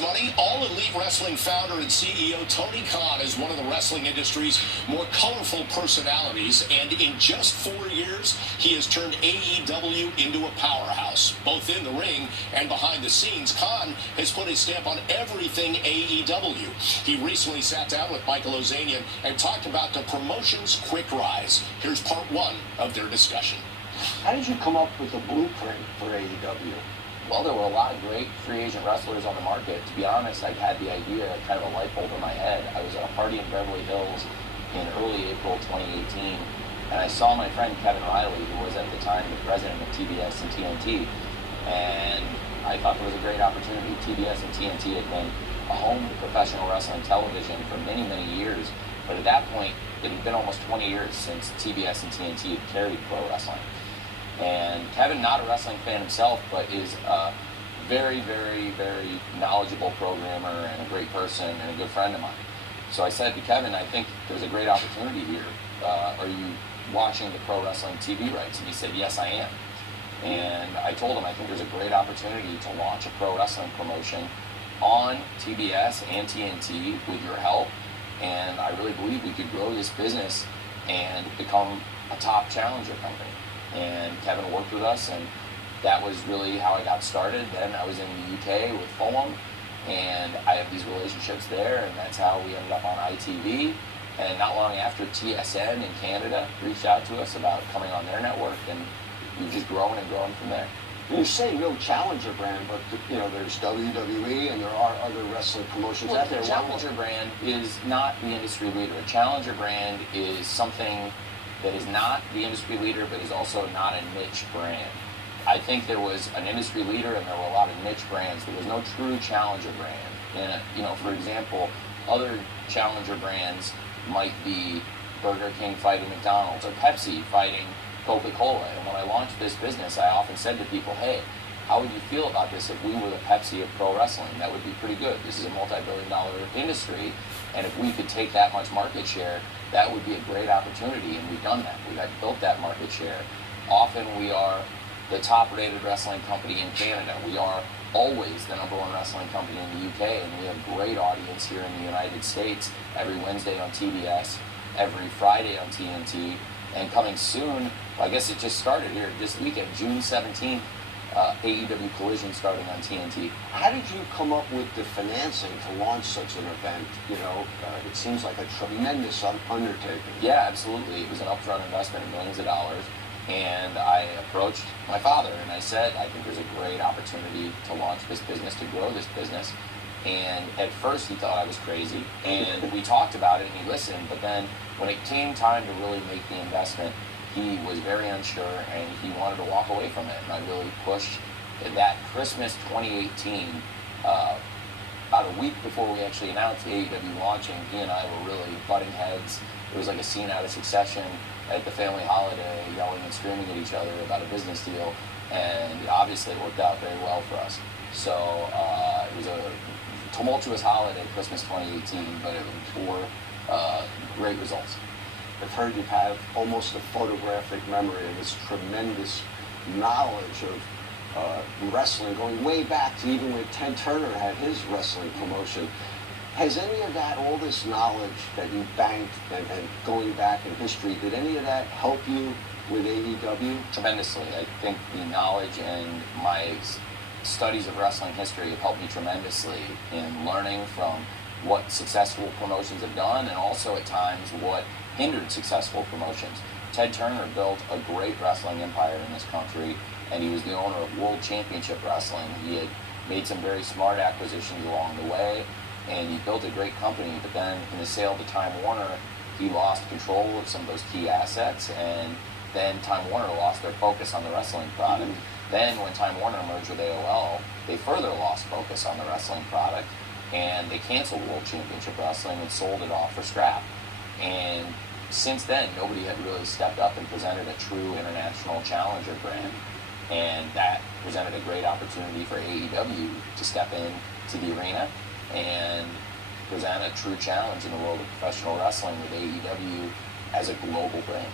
Money. All Elite Wrestling founder and CEO Tony Khan is one of the wrestling industry's more colorful personalities, and in just 4 years, he has turned AEW into a powerhouse, both in the ring and behind the scenes. Khan has put his stamp on everything AEW. He recently sat down with Michael Ozanian and talked about the promotion's quick rise. Here's part one of their discussion. How did you come up with the blueprint for AEW? Well, there were a lot of great free agent wrestlers on the market. To be honest, I had the idea, kind of a light bulb in my head. I was at a party in Beverly Hills in early April 2018, and I saw my friend Kevin Riley, who was at the time the president of TBS and TNT, and I thought there was a great opportunity. TBS and TNT had been a home to professional wrestling television for many, many years, but at that point, it had been almost 20 years since TBS and TNT had carried pro wrestling. And Kevin, not a wrestling fan himself, but is a very, very, very knowledgeable programmer and a great person and a good friend of mine. So I said to Kevin, I think there's a great opportunity here. Are you watching the pro wrestling TV rights? And he said, yes, I am. And I told him, I think there's a great opportunity to launch a pro wrestling promotion on TBS and TNT with your help. And I really believe we could grow this business and become a top challenger company. And Kevin worked with us, and that was really how I got started. Then I was in the UK with Fulham, and I have these relationships there, and that's how we ended up on ITV. And not long after, TSN in Canada reached out to us about coming on their network, and we've just grown and grown from there. You say real challenger brand, but there's WWE and there are other wrestling promotions out there. The challenger brand is not the industry leader. A challenger brand is something that is not the industry leader, but is also not a niche brand. I think there was an industry leader and there were a lot of niche brands. There was no true challenger brand. And, for example, other challenger brands might be Burger King fighting McDonald's or Pepsi fighting Coca-Cola. And when I launched this business, I often said to people, hey, how would you feel about this if we were the Pepsi of pro wrestling? That would be pretty good. This is a multi-billion-dollar industry, and if we could take that much market share, that would be a great opportunity, and we've done that. We've built that market share. Often we are the top-rated wrestling company in Canada. We are always the #1 wrestling company in the UK, and we have a great audience here in the United States every Wednesday on TBS, every Friday on TNT, and coming soon, I guess it just started here this weekend, June 17th, AEW Collision starting on TNT. How did you come up with the financing to launch such an event? It seems like a tremendous undertaking. Yeah, absolutely. It was an upfront investment of millions of dollars. And I approached my father and I said, I think there's a great opportunity to launch this business, to grow this business. And at first he thought I was crazy. And we talked about it and he listened. But then when it came time to really make the investment, he was very unsure and he wanted to walk away from it. And I really pushed that Christmas 2018, about a week before we actually announced AEW launching, he and I were really butting heads. It was like a scene out of Succession at the family holiday, yelling and screaming at each other about a business deal. And obviously it worked out very well for us. So it was a tumultuous holiday, Christmas 2018, but it bore great results. I've heard you have almost a photographic memory of this tremendous knowledge of wrestling, going way back to even when Ted Turner had his wrestling promotion. Has any of that, all this knowledge that you banked and going back in history, did any of that help you with AEW? Tremendously. I think the knowledge and my studies of wrestling history have helped me tremendously in learning from what successful promotions have done and also at times what hindered successful promotions. Ted Turner built a great wrestling empire in this country, and he was the owner of World Championship Wrestling. He had made some very smart acquisitions along the way, and he built a great company, but then in the sale to Time Warner, he lost control of some of those key assets, and then Time Warner lost their focus on the wrestling product. Then when Time Warner merged with AOL, they further lost focus on the wrestling product, and they canceled World Championship Wrestling and sold it off for scrap. And since then, nobody had really stepped up and presented a true international challenger brand. And that presented a great opportunity for AEW to step into the arena and present a true challenge in the world of professional wrestling with AEW as a global brand.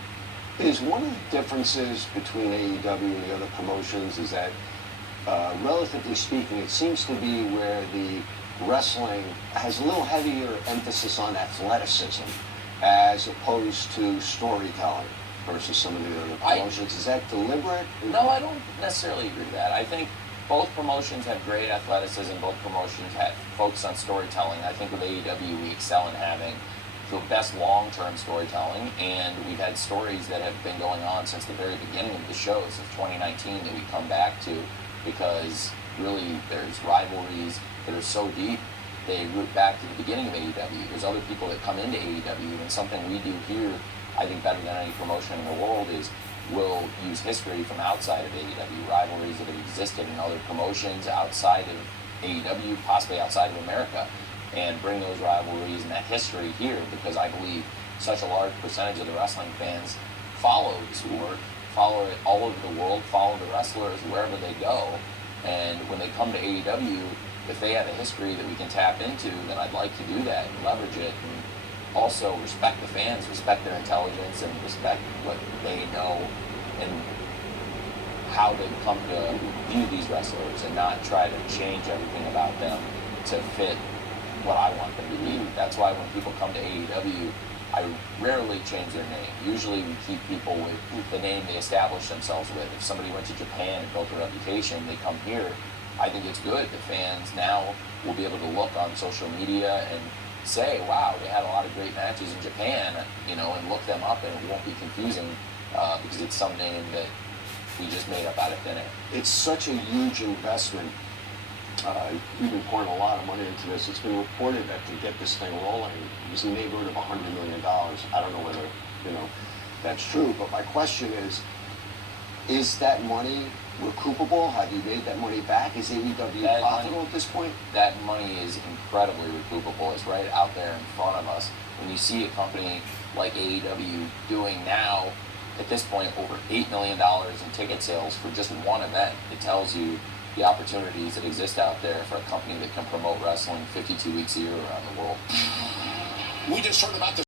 Is one of the differences between AEW and the other promotions is that, relatively speaking, it seems to be where the wrestling has a little heavier emphasis on athleticism as opposed to storytelling versus some of the other promotions. Is that deliberate? No, I don't necessarily agree with that. I think both promotions have great athleticism. Both promotions have focus on storytelling. I think with AEW we excel in having the best long-term storytelling, and we've had stories that have been going on since the very beginning of the show, since 2019, that we come back to, because really there's rivalries that are so deep they root back to the beginning of AEW. There's other people that come into AEW, and something we do here, I think better than any promotion in the world, is we'll use history from outside of AEW, rivalries that have existed in other promotions outside of AEW, possibly outside of America, and bring those rivalries and that history here, because I believe such a large percentage of the wrestling fans follow the sport, follow it all over the world, follow the wrestlers wherever they go, and when they come to AEW, if they have a history that we can tap into, then I'd like to do that and leverage it, and also respect the fans, respect their intelligence, and respect what they know and how they come to view these wrestlers, and not try to change everything about them to fit what I want them to be. That's why when people come to AEW, I rarely change their name. Usually we keep people with the name they establish themselves with. If somebody went to Japan and built a reputation, they come here, I think it's good. The fans now will be able to look on social media and say, wow, they had a lot of great matches in Japan, and look them up, and it won't be confusing because it's some name that we just made up out of thin air. It's such a huge investment. We've been pouring a lot of money into this. It's been reported that to get this thing rolling, it was in the neighborhood of $100 million. I don't know whether, that's true, but my question is that money recoupable? Have you made that money back? Is AEW profitable at this point? That money is incredibly recoupable. It's right out there in front of us. When you see a company like AEW doing now, at this point, over $8 million in ticket sales for just one event, it tells you the opportunities that exist out there for a company that can promote wrestling 52 weeks a year around the world. We just heard about the